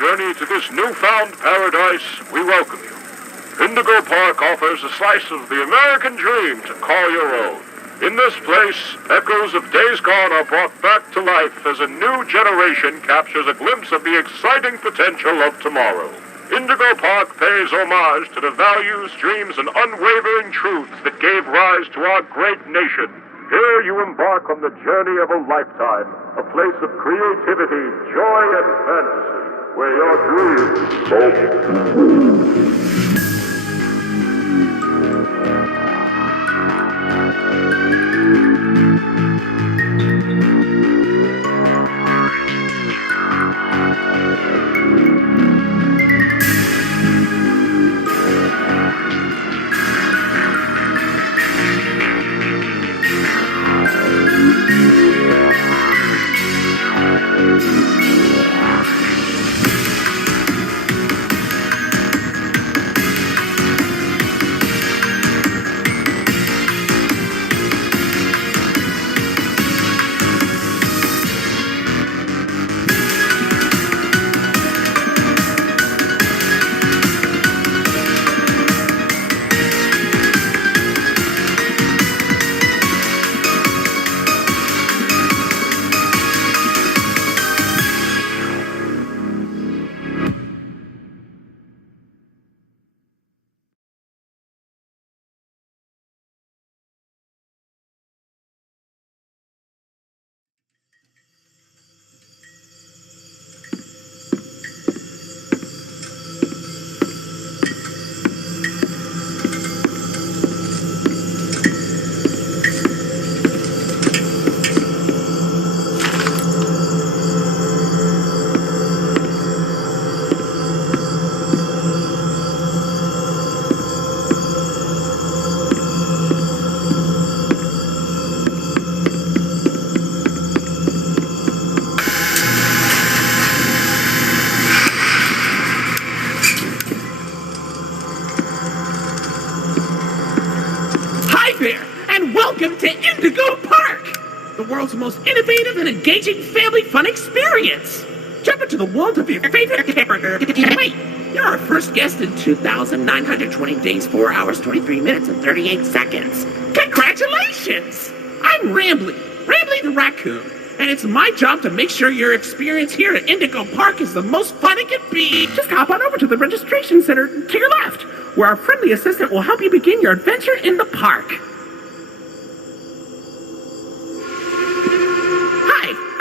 journey to this newfound paradise, we welcome you. Indigo Park offers a slice of the American dream to call your own. In this place, echoes of days gone are brought back to life as a new generation captures a glimpse of the exciting potential of tomorrow. Indigo Park pays homage to the values, dreams, and unwavering truths that gave rise to our great nation. Here you embark on the journey of a lifetime, a place of creativity, joy, and fantasy, where your dreams Welcome to Indigo Park, the world's most innovative and engaging family fun experience. Jump into the world of your favorite character. Wait, you're our first guest in 2,920 days, 4 hours, 23 minutes, and 38 seconds. Congratulations! I'm Rambly the raccoon, and it's my job to make sure your experience here at Indigo Park is the most fun it can be. Just hop on over to the registration center to your left, where our friendly assistant will help you begin your adventure in the park.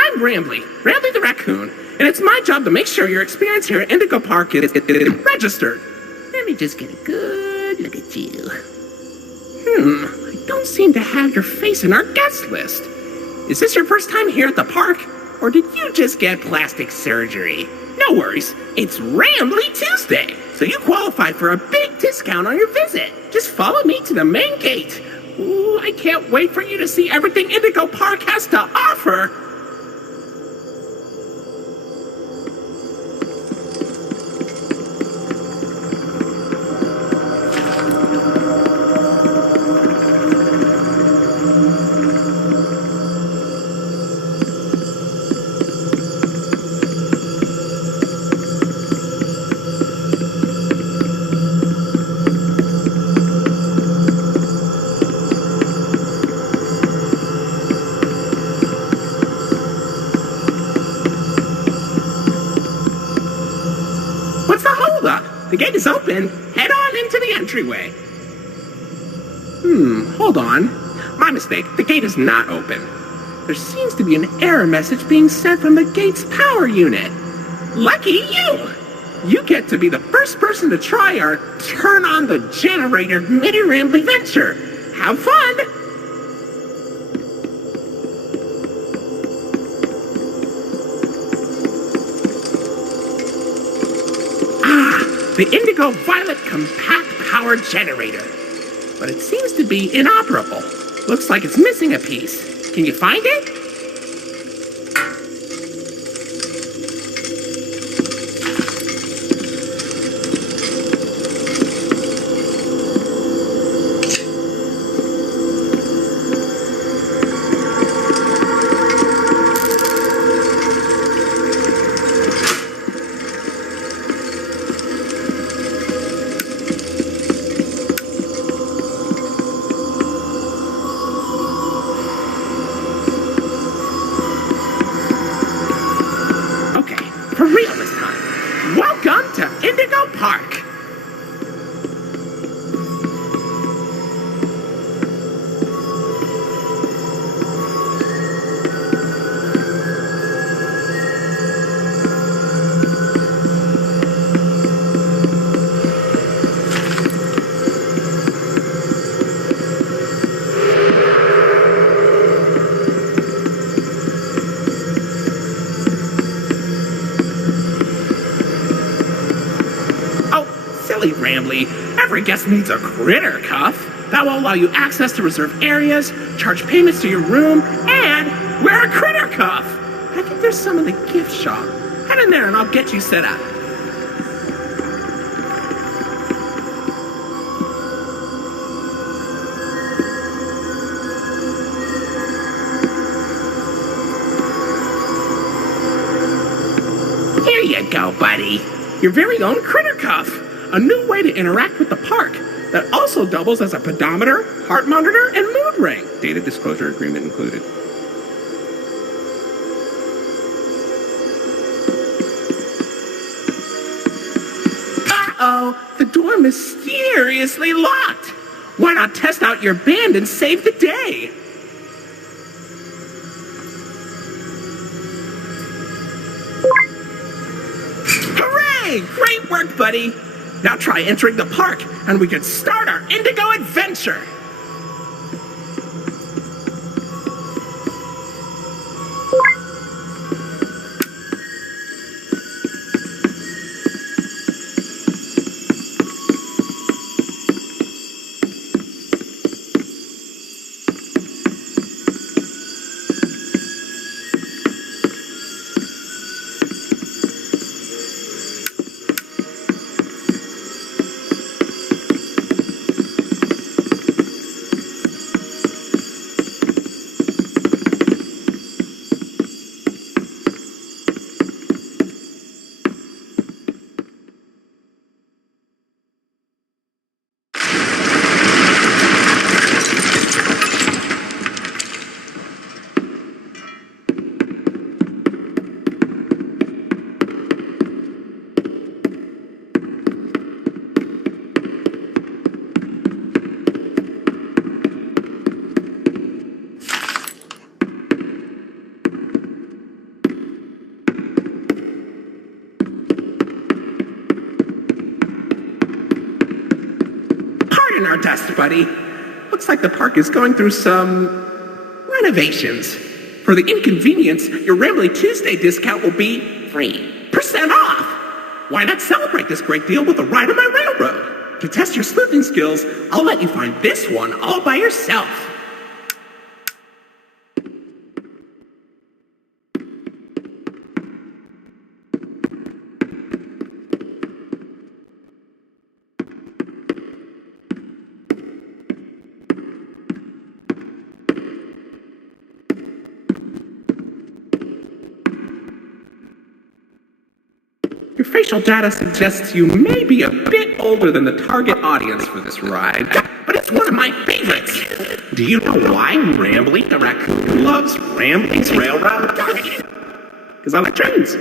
I'm Rambly the raccoon, and it's my job to make sure your experience here at Indigo Park is registered. Let me just get a good look at you. I don't seem to have your face in our guest list. Is this your first time here at the park, or did you just get plastic surgery? No worries, it's Rambly Tuesday, so you qualify for a big discount on your visit. Just follow me to the main gate. Ooh, I can't wait for you to see everything Indigo Park has to offer. The gate is open. Head on into the entryway. Hold on. My mistake. The gate is not open. There seems to be an error message being sent from the gate's power unit. Lucky you! You get to be the first person to try our turn on the generator mini Rambly venture. Have fun! The Indigo Violet Compact Power Generator. But it seems to be inoperable. Looks like it's missing a piece. Can you find it? every guest needs a critter cuff. That will allow you access to reserved areas, charge payments to your room, and wear a critter cuff. I think there's some in the gift shop. Head in there and I'll get you set up. Here you go, buddy. Your very own critter cuff. A new way to interact with the park that also doubles as a pedometer, heart monitor, and mood ring. Data disclosure agreement included. Uh-oh, the door mysteriously locked. Why not test out your band and save the day? Hooray! Great work, buddy. Now try entering the park, and we can start our Indigo adventure! Pardon our dust, buddy. Looks like the park is going through some renovations. For the inconvenience, your Rambly Tuesday discount will be 3% off. Why not celebrate this great deal with a ride on my railroad? To test your sleuthing skills, I'll let you find this one all by yourself. Your facial data suggests you may be a bit older than the target audience for this ride, but it's one of my favorites. Do you know why Rambly the raccoon loves Rambly's Railroad? Because I like trains.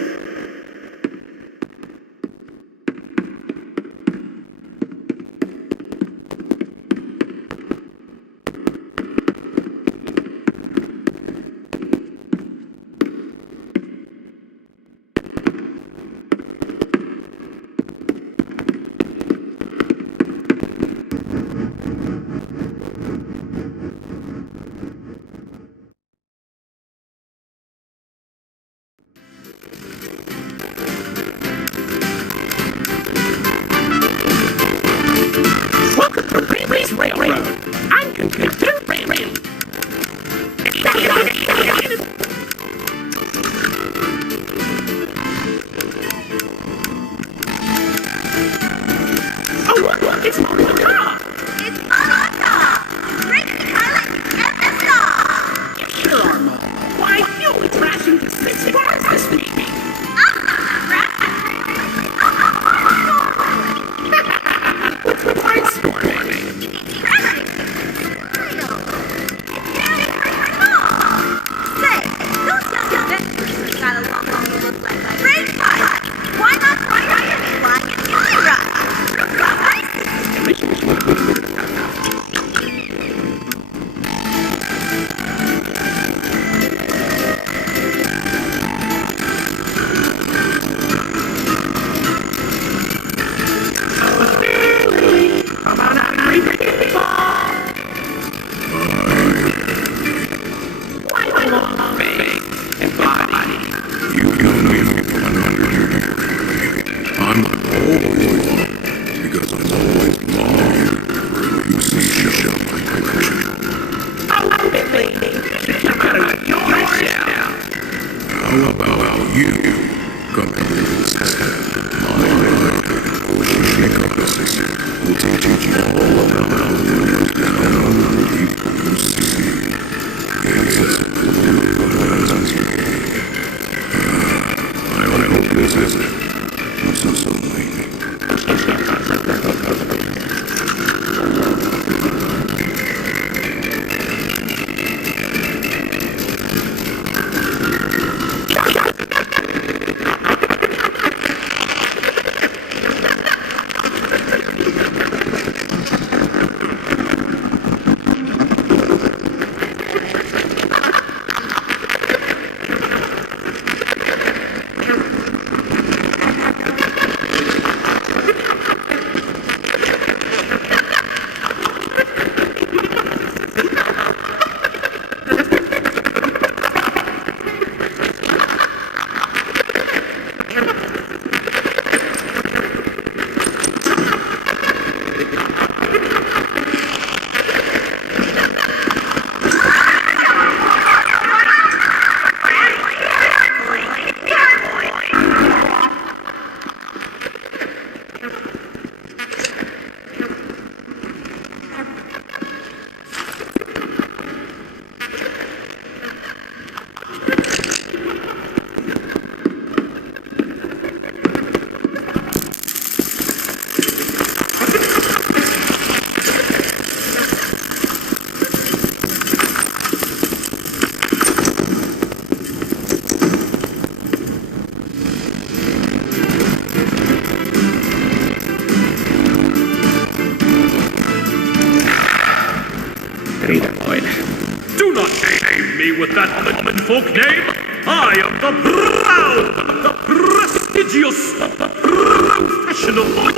Do not name me with that common folk name. I am the proud, the prestigious, the professional boy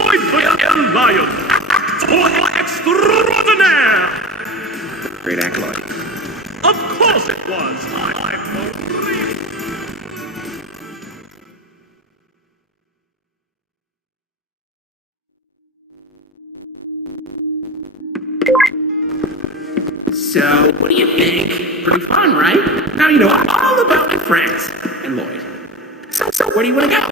lion, actor extraordinaire. Great acolyte. Of course it was. I'm the real. So, what do you think? Pretty fun, right? Now you know all about my friends. And Lloyd. So where do you want to go?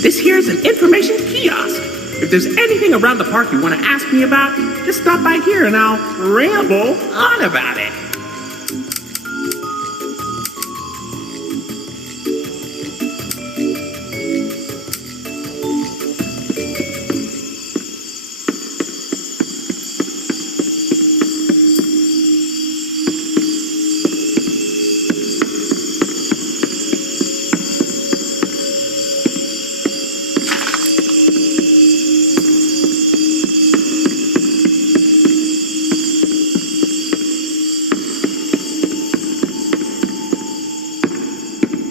This here is an information kiosk. If there's anything around the park you want to ask me about, just stop by here and I'll ramble on about it.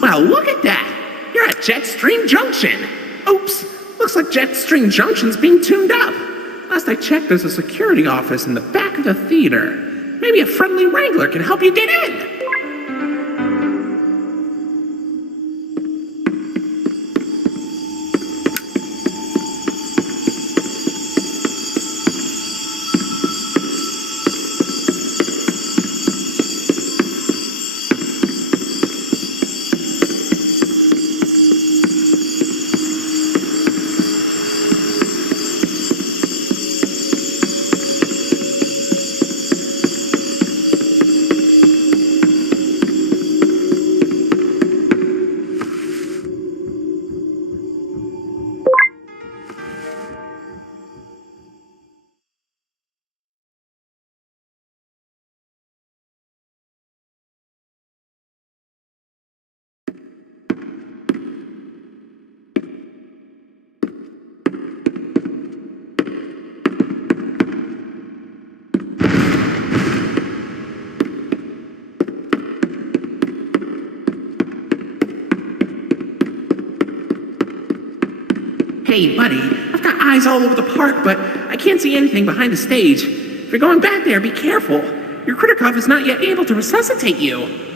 Well, look at that! You're at Jetstream Junction! Oops! Looks like Jetstream Junction's being tuned up! Last I checked, there's a security office in the back of the theater. Maybe a friendly wrangler can help you get in! Hey, buddy, I've got eyes all over the park, but I can't see anything behind the stage. If you're going back there, be careful. Your critter cuff is not yet able to resuscitate you.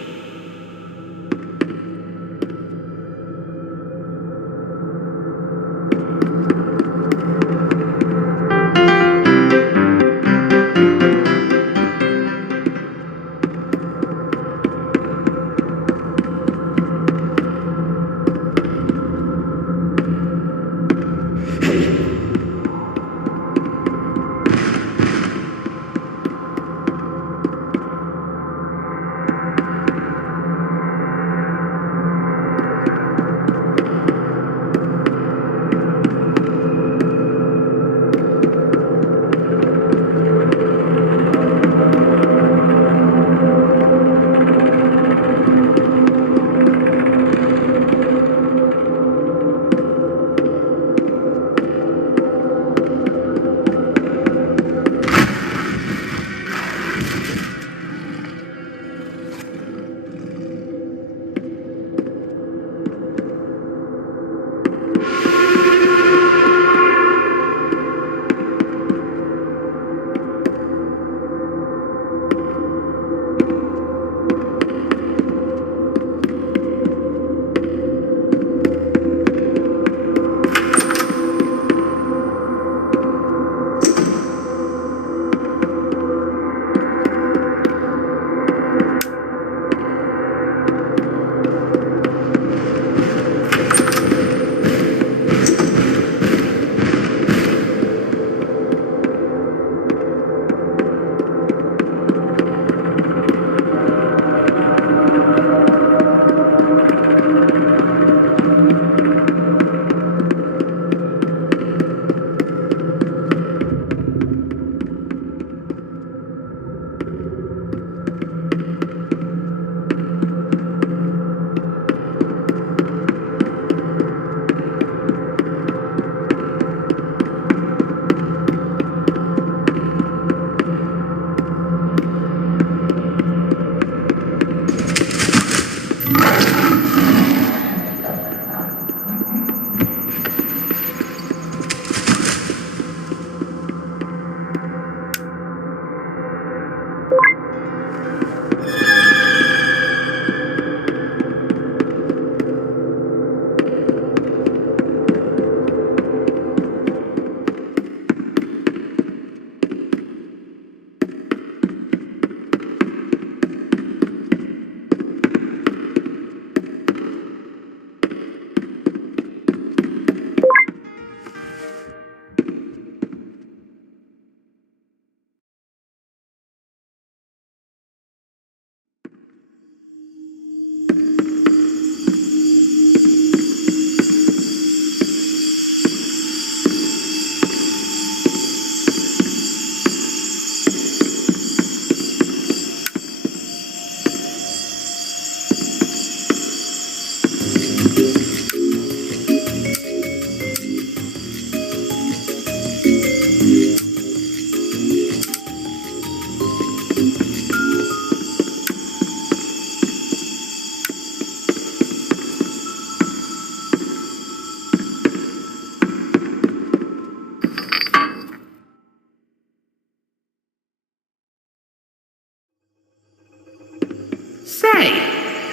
Say,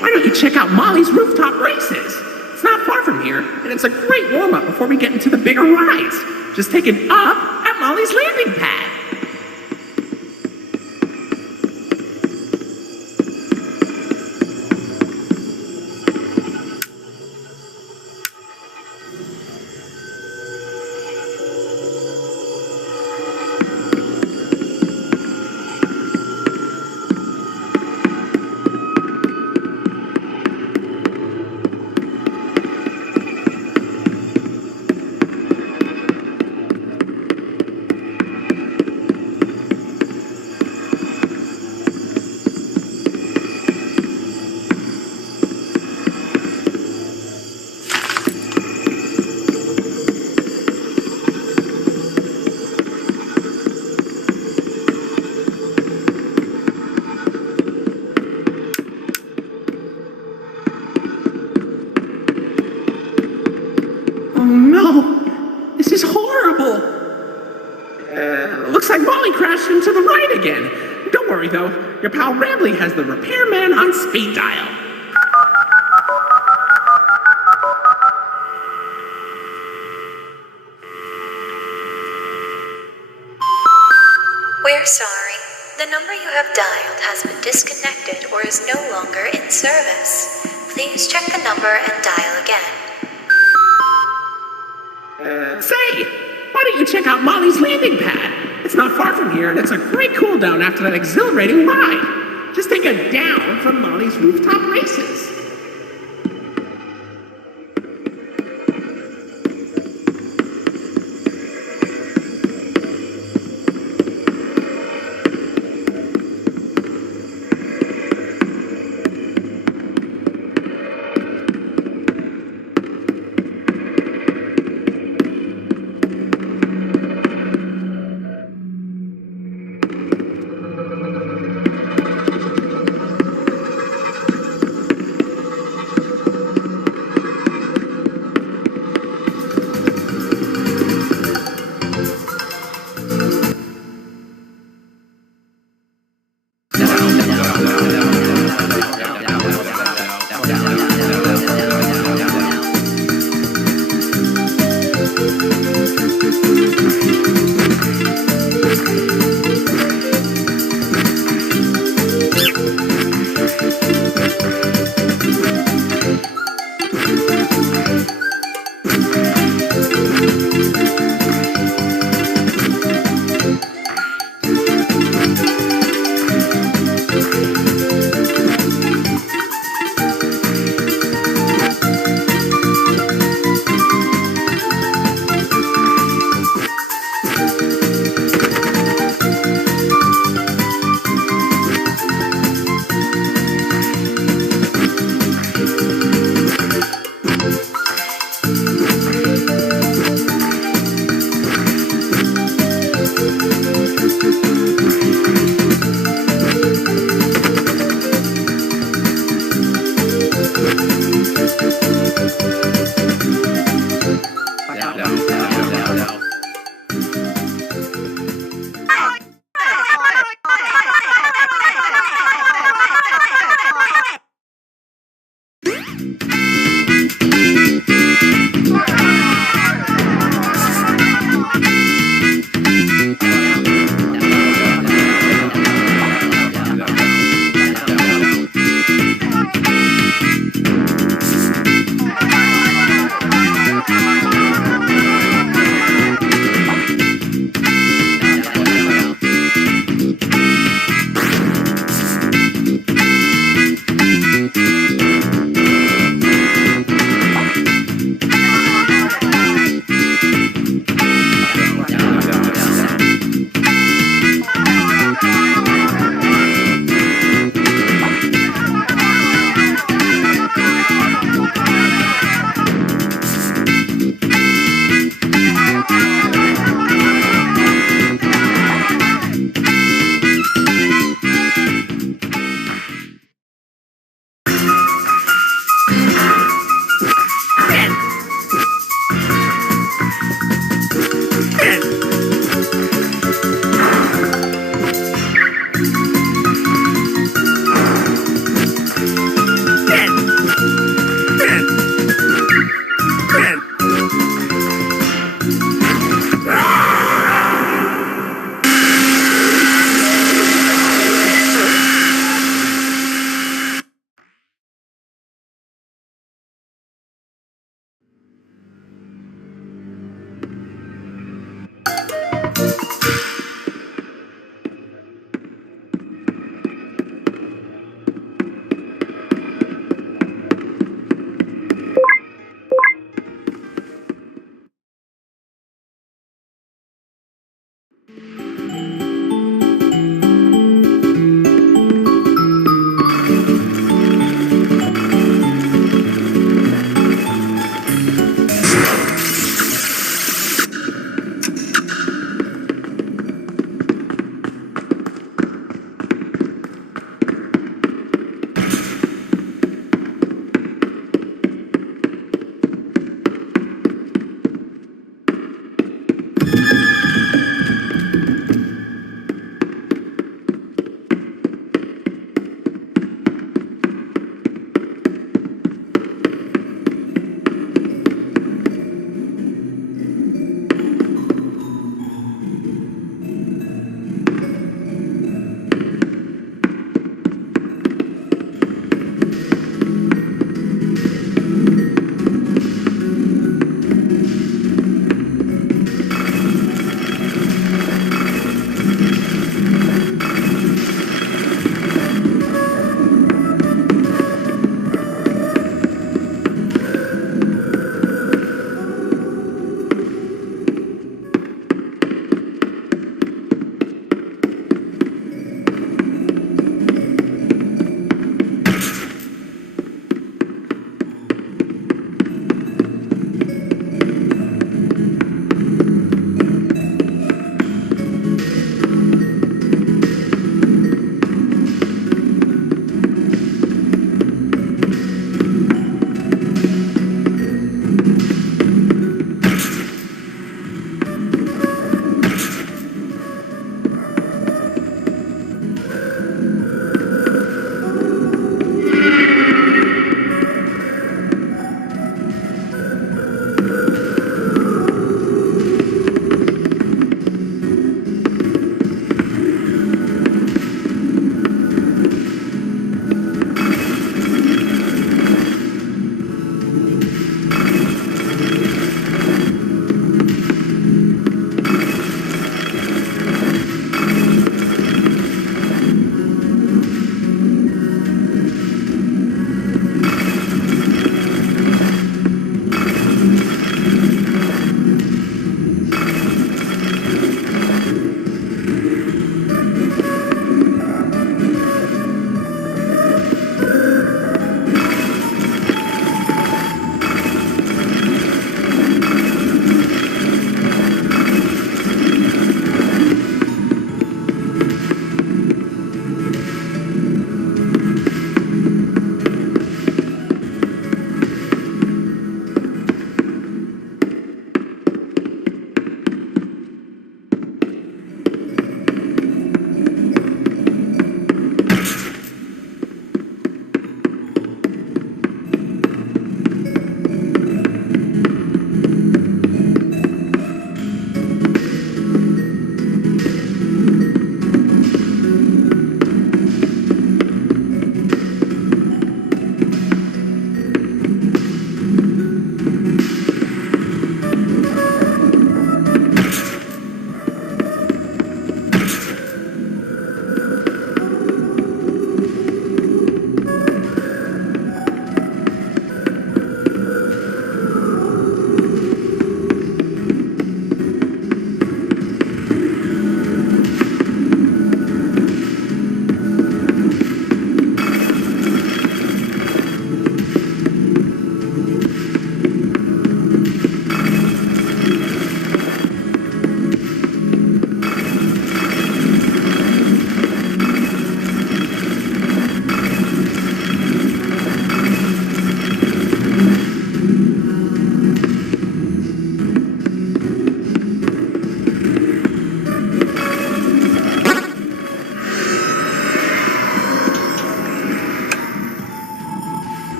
why don't you check out Molly's rooftop races? It's not far from here, and it's a great warm-up before we get into the bigger rides. Just take it up at Molly's landing pad. fine again. Don't worry, though. Your pal Rambly has the repairman on speed dial. We're sorry. The number you have dialed has been disconnected or is no longer in service. Please check the number and dial again. Say, why don't you check out Molly's landing pad? It's not far from here, and it's a great cool down after that exhilarating ride. Just take a down from Molly's rooftop races.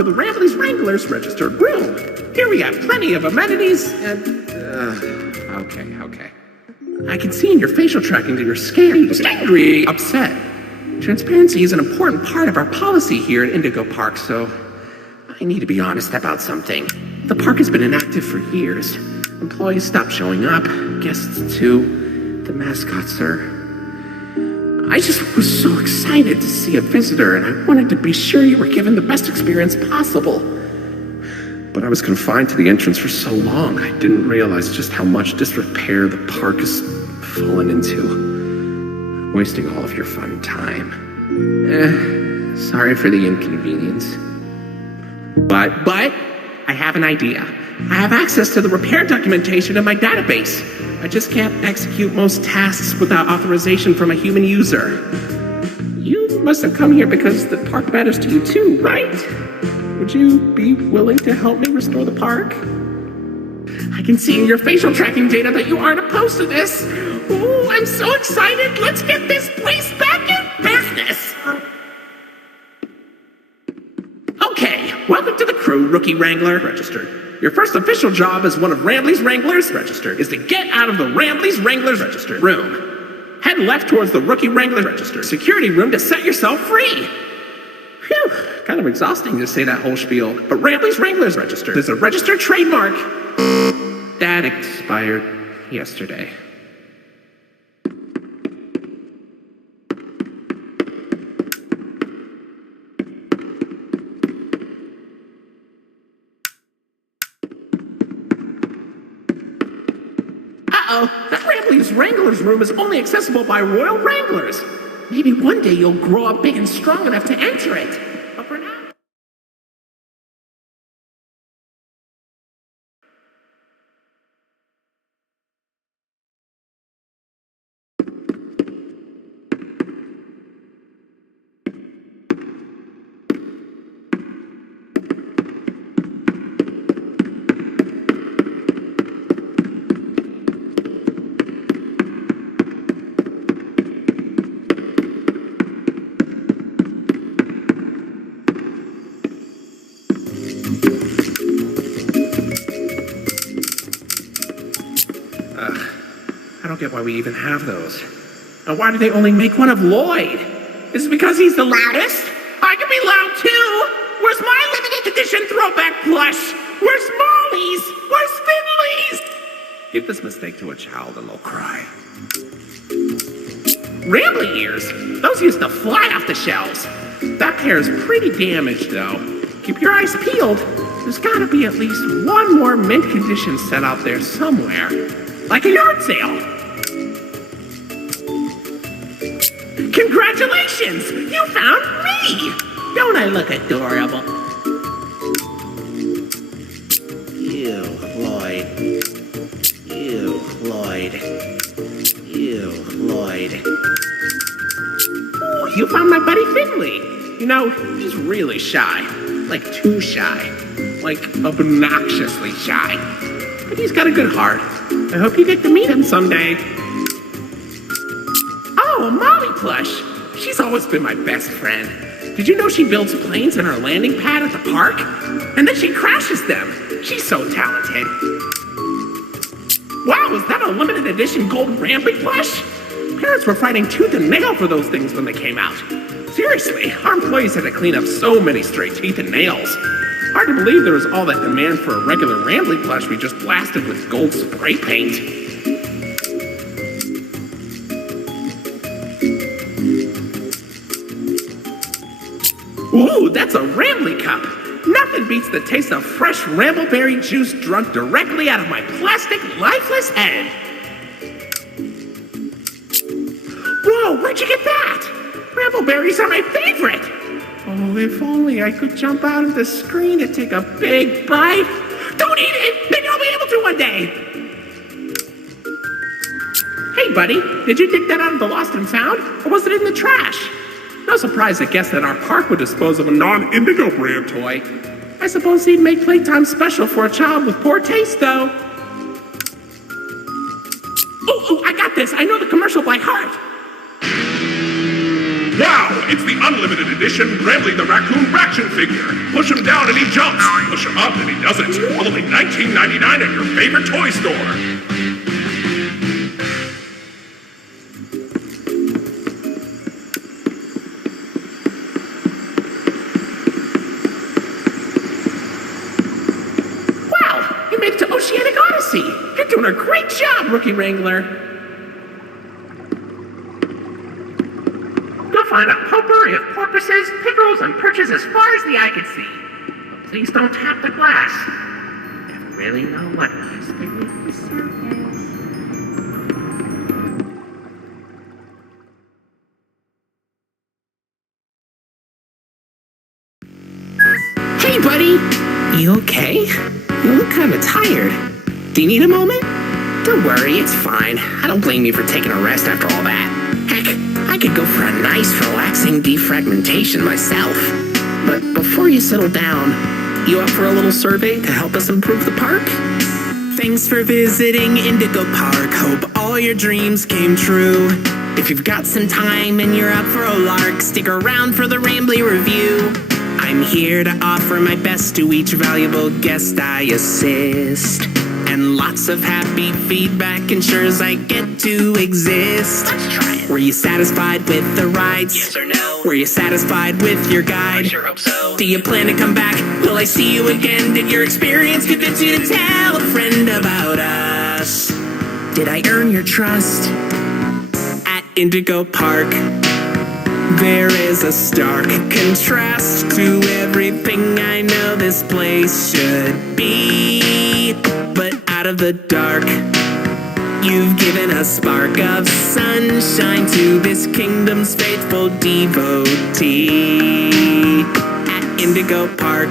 to the Rambley's Wranglers registered room. Here we have plenty of amenities and... Okay. I can see in your facial tracking that you're scared, angry, upset. Transparency is an important part of our policy here at Indigo Park, so I need to be honest about something. The park has been inactive for years. Employees stopped showing up, guests too. The mascots are... I just was so excited to see a visitor, and I wanted to be sure you were given the best experience possible. But I was confined to the entrance for so long, I didn't realize just how much disrepair the park has fallen into. Wasting all of your fun time. Sorry for the inconvenience. But, I have an idea. I have access to the repair documentation in my database. I just can't execute most tasks without authorization from a human user. You must have come here because the park matters to you too, right? Would you be willing to help me restore the park? I can see in your facial tracking data that you aren't opposed to this. Ooh, I'm so excited. Let's get this place back in business. Okay, welcome to the crew, Rookie Wrangler. Registered. Your first official job as one of Rambley's Wranglers, registered, is to get out of the Rambley's Wranglers, registered, room. Head left towards the Rookie Wrangler, registered, security room to set yourself free. Phew, kind of exhausting to say that whole spiel, but Rambley's Wranglers, registered is a registered trademark. That expired yesterday. That Rambley's Wranglers room is only accessible by Royal Wranglers. Maybe one day you'll grow up big and strong enough to enter it. But for now... I don't get why we even have those. And why do they only make one of Lloyd? Is it because he's the loudest? I can be loud too! Where's my limited edition throwback plush? Where's Molly's? Where's Finley's? Give this mistake to a child and they'll cry. Rambley ears? Those used to fly off the shelves. That pair's pretty damaged though. Keep your eyes peeled. There's gotta be at least one more mint condition set out there somewhere. Like a yard sale. Congratulations! You found me! Don't I look adorable? You, Lloyd. You, Lloyd. You, Lloyd. Ooh, you found my buddy Finley. You know, he's really shy. Like too shy. Like obnoxiously shy. But he's got a good heart. I hope you get to meet him someday. Oh, a Molly plush. She's always been my best friend. Did you know she builds planes in her landing pad at the park? And then she crashes them. She's so talented. Wow, is that a limited edition gold Rambley plush? Parents were fighting tooth and nail for those things when they came out. Seriously, our employees had to clean up so many stray teeth and nails. Hard to believe there was all that demand for a regular Rambley plush we just blasted with gold spray paint. Ooh, that's a Rambley cup. Nothing beats the taste of fresh Rambleberry juice drunk directly out of my plastic, lifeless head. Whoa, where'd you get that? Rambleberries are my favorite. Oh, if only I could jump out of the screen to take a big bite. Don't eat it! Maybe I'll be able to one day! Hey, buddy, did you dig that out of the lost and found? Or was it in the trash? No surprise, I guess, that our park would dispose of a non-Indigo brand toy. I suppose he'd make playtime special for a child with poor taste, though. Oh, I got this! I know the commercial by heart! Wow, it's the unlimited edition Grambly the Raccoon Raction figure. Push him down and he jumps. Push him up and he doesn't. Only $19.99 at your favorite toy store. Wow, you made it to Oceanic Odyssey. You're doing a great job, Rookie Wrangler. You'll find a potpourri of porpoises, pickerels, and perches as far as the eye can see. But please don't tap the glass. Never really know what lies beneath the surface. Hey, buddy! You okay? You look kind of tired. Do you need a moment? Don't worry, it's fine. I don't blame you for taking a rest after all that. Heck, I could go for a nice, relaxing defragmentation myself. But before you settle down, you up for a little survey to help us improve the park? Thanks for visiting Indigo Park. Hope all your dreams came true. If you've got some time and you're up for a lark, stick around for the Rambly review. I'm here to offer my best to each valuable guest I assist. And lots of happy feedback ensures I get to exist. Let's try it. Were you satisfied with the rides? Yes or no? Were you satisfied with your guide? I sure hope so. Do you plan to come back? Will I see you again? Did your experience convince you to tell a friend about us? Did I earn your trust? At Indigo Park, there is a stark contrast to everything I know this place should be. But out of the dark, you've given a spark of sunshine to this kingdom's faithful devotee. At Indigo Park,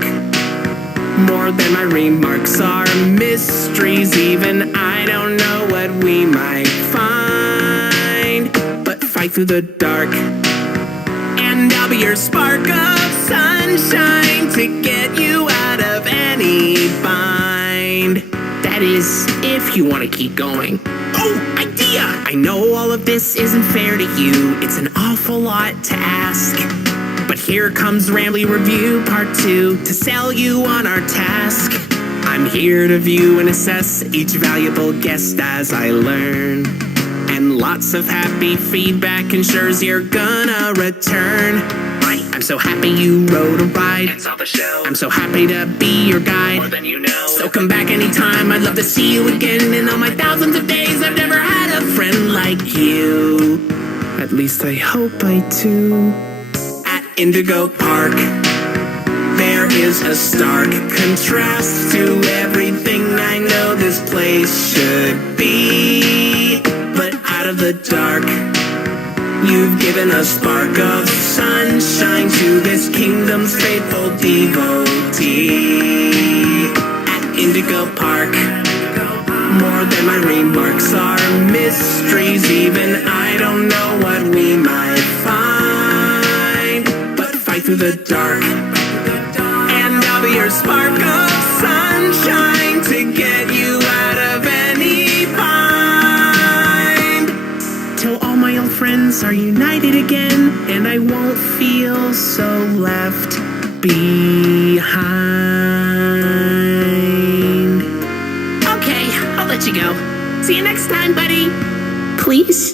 more than my remarks are mysteries. Even I don't know what we might find. But fight through the dark, and I'll be your spark of sunshine to get you out of any bind. That is, if you want to keep going. Oh, idea! I know all of this isn't fair to you. It's an awful lot to ask. But here comes Rambly Review Part 2 to sell you on our task. I'm here to view and assess each valuable guest as I learn. And lots of happy feedback ensures you're gonna return. Right, I'm so happy you rode a ride and saw the show. I'm so happy to be your guide, more than you know. So come back anytime, I'd love to see you again. In all my thousands of days, I've never had a friend like you. At least I hope I do. At Indigo Park, there is a stark contrast to everything I know this place should be. But out of the dark, you've given a spark of sunshine to this kingdom's faithful devotee. At Indigo Park, more than my remarks are mysteries. Even I don't know what we might find. But fight through the dark, and I'll be your spark of sunshine to get you out of any bind. Till all my old friends are united again, and I won't feel so left behind. Okay, I'll let you go. See you next time, buddy. Please